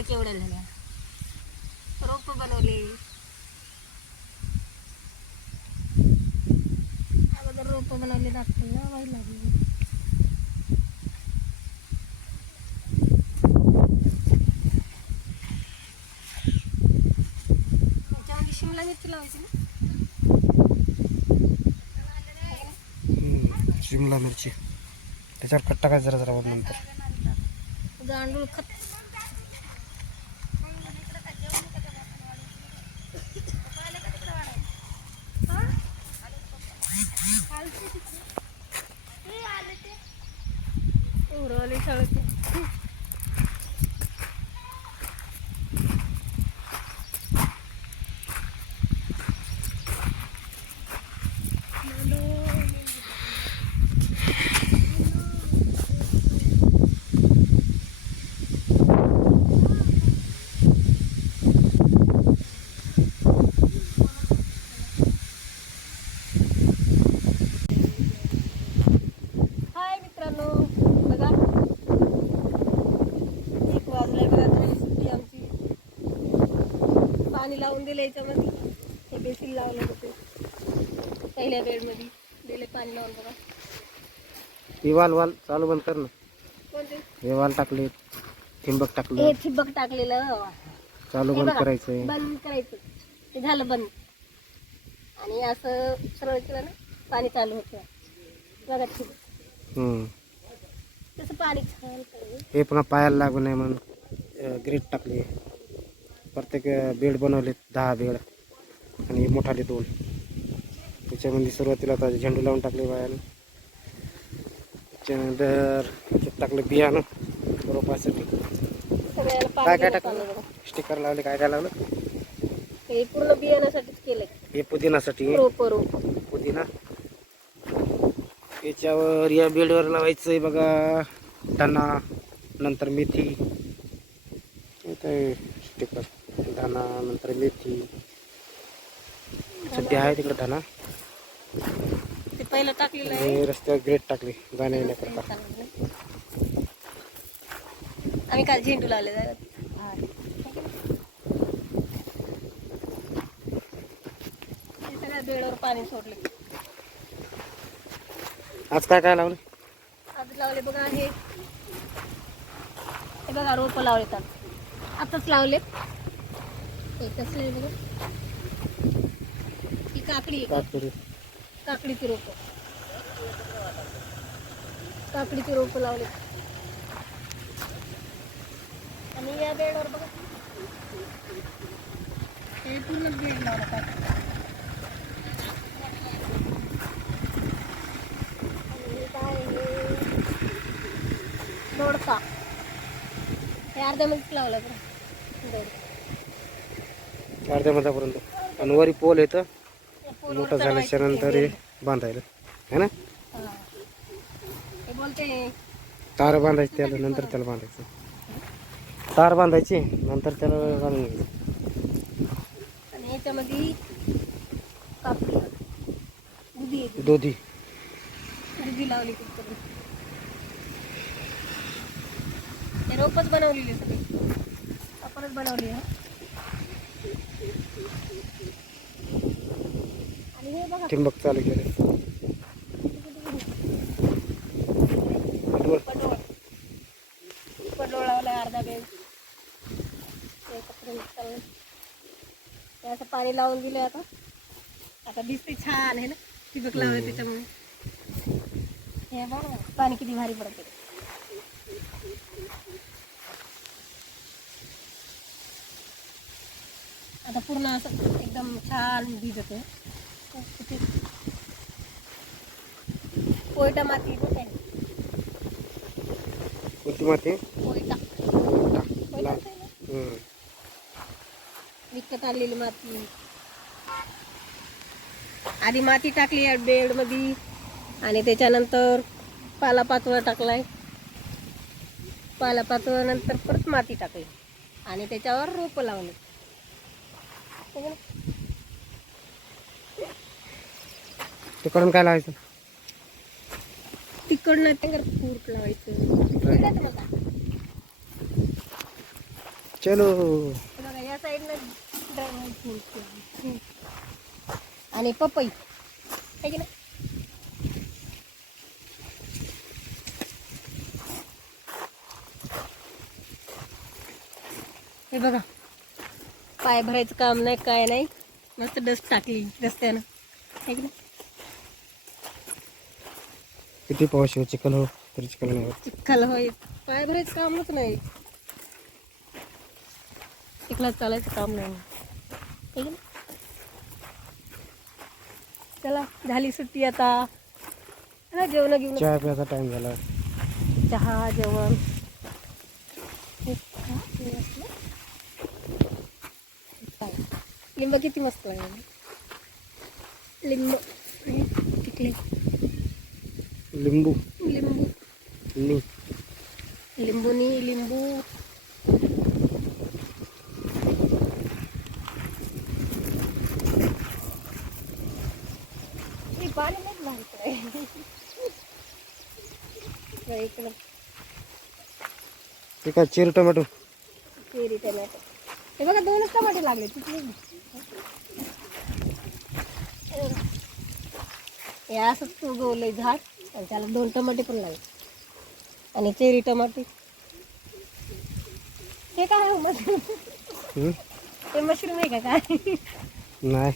येलं केवढ्या झाल्या? रोप बनवले. अगोदर रोप बनवले दाखवून ना वाईट लागली. त्याच्यामध्ये शिमला मिरची लावायची ना? शिमला मिरची. त्याच्यावर खट्टा काय जरा जरा नंतर. गांडूळ खत. उरवले सगळं. लावून दिलं याच्यामध्ये. हे बेसिन लावलं होते. पहिल्या बेडमध्ये दिले पाणी लावून बघा ही वाल वाल चालू बंद कर ना. कोणते? हे वाल टाकले ठिंबक हे टाकलं ठिबक टाकलेलं. चालू हे बंद बघा, करायचंय. बंद करायचं. ते झालं बंद. आणि असं सरळ केलं ना पाणी चालू होतं. बघा ठिबक. हम्म. तसं पाणी छान. हे पुन्हा पायाला लागू नये म्हणून ग्रेट टाकले. प्रत्येक बेड बनवले दहा बेड आणि मोठाले दोन. त्याच्यामध्ये सुरुवातीला आता झेंडू लावून टाकले बायानं. त्याच्यानंतर टाकलं बियाणं रोपासाठी. काय काय टाकलं. स्टिकर लावले काय काय लावलं? हे पूर्ण बियाण्यासाठीच केलंय. हे पुदिनासाठी. पुदिना. याच्यावर या बेडवर लावायचं आहे बघा धना नंतर मेथी. स्टिकर. धना नंतर मेथी. सध्या आहे तिकडे धना. ते पहिलं टाकलेलं आहे. रस्त्यावर ग्रेट टाकली जाण्या येण्याकरता आम्ही काल झेंडू लावले जरा. सगळ्या बेडवर पाणी सोडले. आज काय काय लावलं? आज लावले बघा हे. हे बघा रोप लावले तर आताच लावले कसले आहे बघा. ही काकडी. काकडी. काकडीची रोप. काकडीची रोप लावले. आणि या बेडवर बघा. हे पूर्ण बेड लावलं काकडी? दोडका. हे अर्ध्या मिनिट लावलं बरं. दोडका. अर्ध्या मधापर्यंत. आणि वरी पोल येतं. मोठं झाल्याच्यानंतर हे बांधायला. है ना? तार बांधायची त्याला नंतर त्याला बांधायचं. तार बांधायची नंतर त्याला बांधून घ्यायचं. दोधी. लावली रोपच बनवलेली सगळी आपणच बनवली आहे आणि हे बघा ठिंबक चालू केलं अर्धा बेल. असं पाणी लावून दिलंय आता. आता दिसते छान आहे ना? ठिबक लावलं त्याच्यामुळे. हे बघा पाणी किती भारी पडते आता पूर्ण असं एकदम छान भिजत आहे किती कोयटा माती कुठे? कोणती माती? लाल. हम्म. विकत आणलेली माती. आधी माती टाकली या बेडमध्ये आणि त्याच्यानंतर पाला पाचोळा टाकलाय. पाला पाचोळा नंतर परत माती टाकली. आणि त्याच्यावर रोपं लावले. हो ना? तिकडून काय लावायचं? तिकडनं ते पूर लावायचं. चलो. बघा या ड्रॅगन फ्रूट आणि पपई. आहे की नाही? हे बघा. पाय भरायचं काम नाही काय नाही. मस्त डस्ट टाकली रस्त्यानं. आहे की नाही? किती पाऊस येऊ चिखल हो तरी चिखल नाही होत. चिखल होय. पाय भरायचं कामच नाही. चिखलात चालायचं काम नाही? चला झाली सुट्टी आता. जेवण घेऊन चहा प्यायचा टाइम झाला. चहा जेवण? लिंब किती मस्त लागले लिंब हे लिंबू लिंबू नि लिंबू पाणी इकडं ते काय चेरी टोमॅटो चेरी टमॅटो हे बघा दोनच टमाटे लागले हे असंच उगवलंय झाड। आणि त्याला दोन टमाटे पण लागले. आणि चेरी टमाटे. हे काय मशरूम? ते मशरूम आहे का काय? नाही.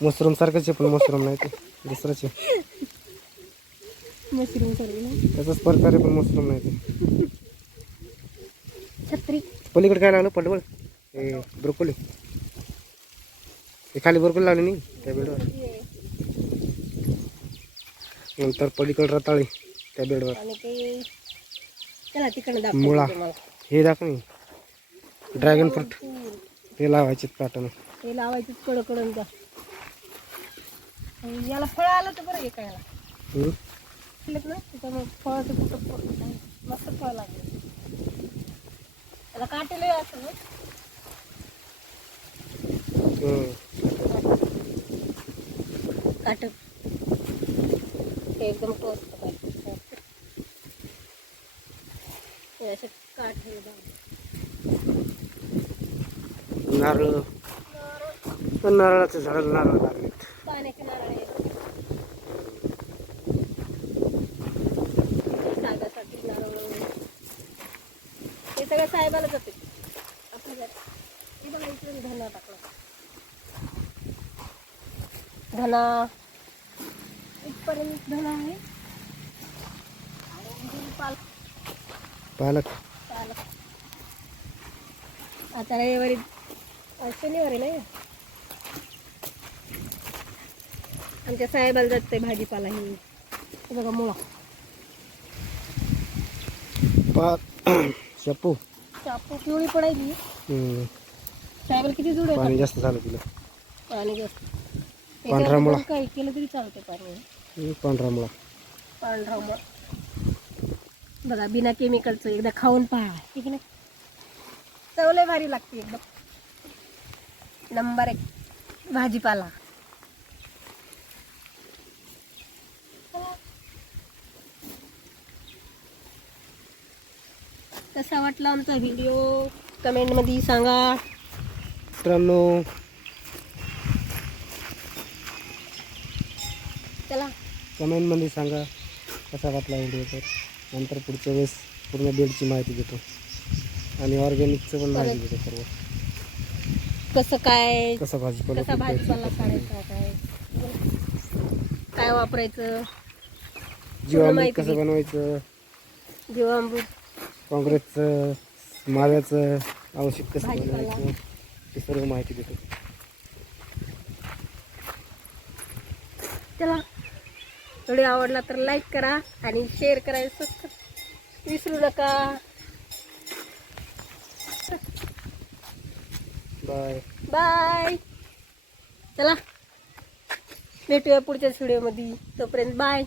मशरूम सारखंच आहे पण मशरूम नाही ते. दुसरंच आहे. मशरूम सर्व ना त्याचाच प्रकार आहे पण मशरूम नाही ते. छत्री. पलीकडे काय लावलं? पडवळ? हे ब्रोकोली. हे खाली ब्रोकोली लावली नाही? त्या बेडवर. नंतर पलीकडे रताळी त्या बेडवर. आणि ते चला तिकडे मुळा. दाखव हे दाखव ड्रॅगन फ्रूट. ते लावायचे पॅटर्न ते लावायचं कडकडून जा. आणि याला फळ आलं तर बरं एका याला केलं ना? त्याच्यामुळे फळाचं कुठं. मस्त फळ लागलं. त्याला काटेल असं काट एकदम टोचतं पाहिजे. हे असे काठ. नारळ. नारळाचं झाडाला नारळ लागलेत. पाण्याचे नारळ आहे सागासाठी नारळ हे सगळं साहेबाला जाते. आपल्या. हे बघा धना टाकला. धना. इथपर्यंत धना आहे. आणि पालक. पालक. आता रविवारी शनिवारी नाही आमच्या साहेबाला जाते भाजीपाला ही बघा मुळा. शपू चापू पिवळी पडायची. साहेबाला किती जुड पाणी जास्त झालं तिला. पाणी जास्त. काही केलं तरी चालते पाणी. पांढरा मुळा पांढरा मुळा बघा बिना केमिकलचं एकदा खाऊन पहा. ठीक आहे ना? चवले भारी लागते एकदम. नंबर एक भाजीपाला. कसा वाटला आमचा व्हिडिओ कमेंटमध्ये सांगा. मित्रांनो चला. कमेंटमध्ये सांगा कसा वाटला व्हिडिओ तर. नंतर पुढच्या वेळेस पूर्ण बेडची माहिती देतो. आणि ऑर्गॅनिकचं पण माहिती देतो सर्व. कसं काय? कसं भाजीपाला कसा भाजीपाला काढायचा काय? काय वापरायचं? जीवामृत कसं. बनवायचं? जीवामृत काँग्रेसचं माव्याचं औषध कसं भाजीपाला. बनवायचं? ते सर्व माहिती देतो. चला. व्हिडिओ आवडला तर लाईक करा आणि शेअर करायचं विसरू नका. बाय. बाय. चला. भेटूया पुढच्याच व्हिडिओमध्ये. तोपर्यंत बाय.